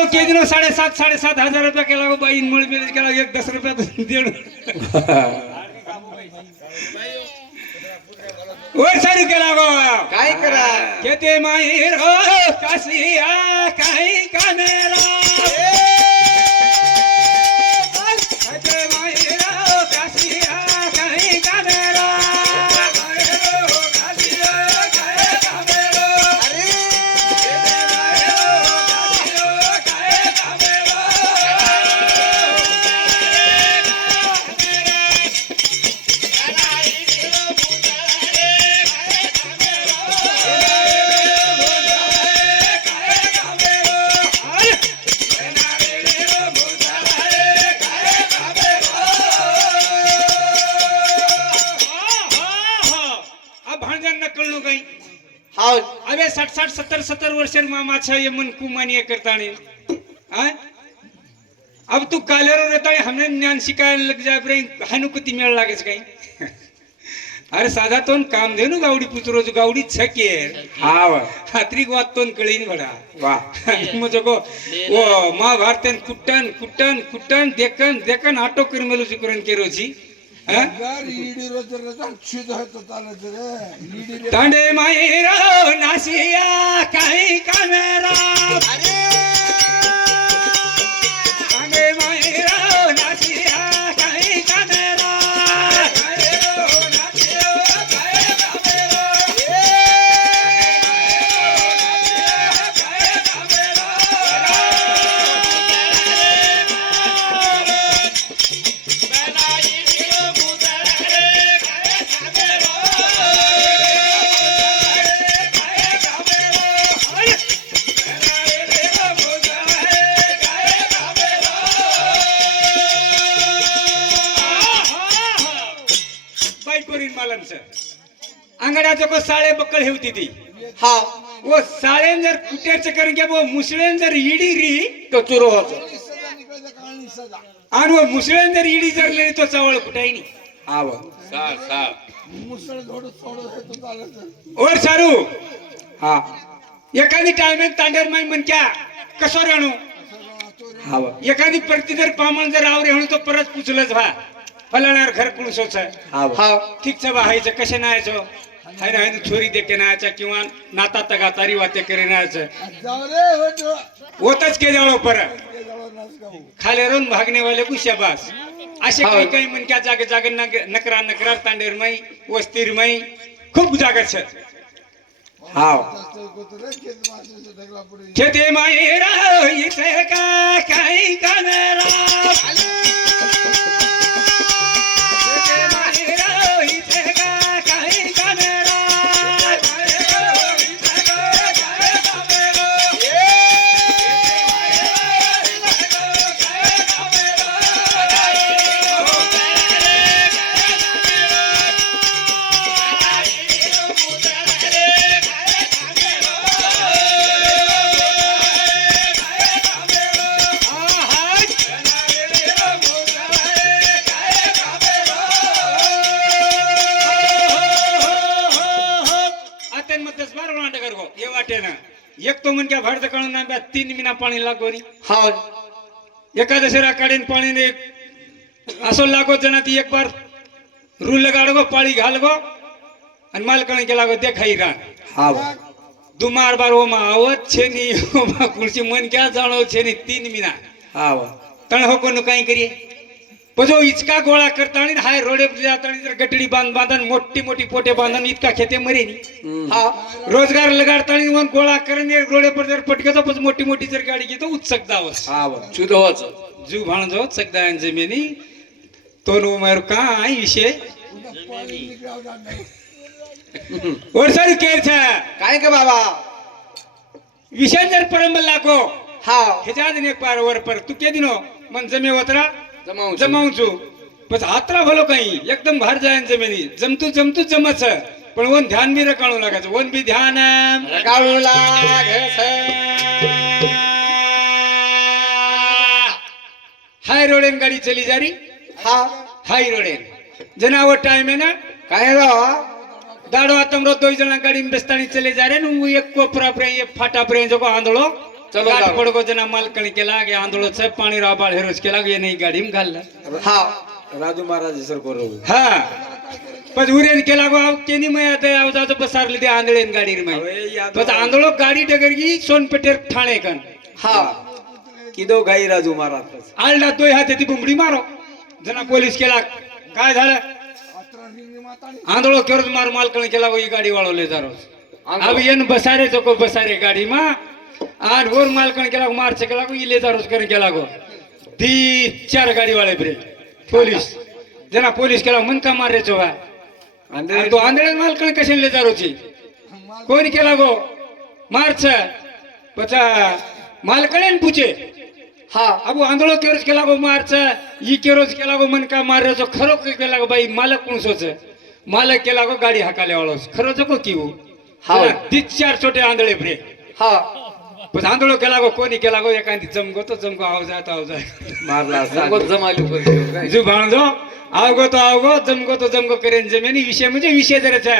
जो के दिनो 7,500 रुपया केला गो बाई मुळे बिल केला 10 रुपया देण ओय सारू केला गो काय करा केते माई रो कासिया काय कामेरा केते माई रो कासिया काय कामेरा हाव अबे 60 70 वर्ष माछा ये मन कुमानी करता नहीं अब तू कालेरो रहता है हमने ज्ञान सिखाए लग जाए रे हानु कुती मेळ लागेच काही अरे साधा तोन काम देनु गावडी पुत्रो जो गावडी छके हाव हात्री वात तोन कळीन बडा वाह मजो को वो महाभारतन कुट्टन कुट्टन कुट्टन देखन देखन ऑटो कर मेलु सिकरन केरोची तांडे मायरा नासिया काही कामेरा तांडे मायरा नासिया काही कामेरा अंगड्याचं को साळे बक्कळ हेवती ती हा वो साळेन जर कुटेरचं करून घ्या वो मुसळेन जर इडी री तो चुरो होतो आणि वो मुसळेन जर इडी जर लेली तो चावळ कुठाई नाही आव ओर सारू हा एखादी टायमेन तांडर माई म्हण क्या कसो राणू हाव एखादी प्रति जर पामण जर आवरे म्हणून तो परत पुचलच व्हा फलाणार घर कुणसोच हाव हा ठीकच व्हायचं कसे नायचो हाय ना छोरी देखे नायचा किंवा नाता तगा तारी वाते करे नायचं होतच के जावळ पर खाले रोन भागने वाले को शाबास असे काही काही मन क्या जागे जागे नकरा नकरा तांडेर माई वस्तीर माई खूप जागा छ हाव खेते मायरा इथे का काही कामेरा एक तो मन क्या भरत कळून ना 3 मिना पाणी लागोरी हाव एकादशीरा काढीन पाणी ने असो लागो जना ती एक बार रूल लगाडगो पाळी घालगो आणि मालकण केला गो देखाई रा हाव दुमार बार ओ मा आवत छे नी ओ मा कुर्सी मन क्या जाणो छे नी 3 मिना हाव तण हो कोण काही करी पजो इचका गोळा करता आणि हाय रोडे जाता आणि जर गटडी बांधन मोठी मोठी पोटे बांधन इतका खेते मरे नी हा रोजगार लगाडता आणि मग गोळा करणे रोडे पर जर पटकेतो पज मोठी मोठी जर गाडी घेतो उत्सक दावस हाव चुदोच जू भाणजो सकदा जमिनी तो नो मर काय विषय वर्षारी केर छा काय का बाबा विषय जर परंबल लाको हाव ह्याच्या दिन एक पार वर पर तू के दिनो मन जमे वतरा जमावचो बस हातरा भलो काही एकदम भार जायन जमिनी जमतू जमतू जमच पण वन ध्यान भी रकाणू लागायचं वन भी ध्यान रकाणू लागायचं हाय रोडेन गाडी चली जा रही हा हाई रोडेन जनावर टाइम है ना काय रो दाड़ो आतमरो 2 जना गाड़ी में बेस्तानी चले जा रहे नु एक कोपरा पर ये फाटा पर जो आंधळो चलो गाठ जाओ. पडको जना मालकण केला की आंदोलन पाणी राबाळ हेरोज केला की नाही गाडी घालला हाव राजू महाराज सर करू हा पण उरेन केला गो आव केनी मय आता आवाजाचं बसारले ते आंधळेन गाडी रे मय पण आंधळो गाडी डगरगी सोनपेटेर ठाणे कन हाव किदो गाई राजू महाराज आलडा दोय हाते ती बुंगडी मारो जना पोलीस केला काय झालं आंधळो केरोज मार मालकण केला गो ही गाडी वाळवले जारोज अब येन बसारे चको बसारे गाडी मा आठ वर मालकण केला गो मारचे केला गो इले जारोज कर केला गो ती 4 गाडी वाळे ब्रे पोलीस जना पोलीस केला मन का मार रे चोवा आणि तो आंधळे मालकण कशाने जारोची कोण केला गो मारच पचा मालकणे पूछे हा अबो आंधळो केरोज केला गो मारच ई केरोज केला गो मन का मार रे चो खरो केला गो बाई मालक कोण सोच मालक केला गो गाडी हाकाले वाळोस खरो जको किऊ हाव. हा 4 छोटे आंधळे ब्रे हा पण आंधळो केला गो कोणी केला गो एखादी जमगो तो जमगो आव जाय मारला जंगल जमाली होती. जो भाणजो आवगो तो आवगो जमगो तो जमगो करेन जमेनी विषय म्हणजे विषय जराचा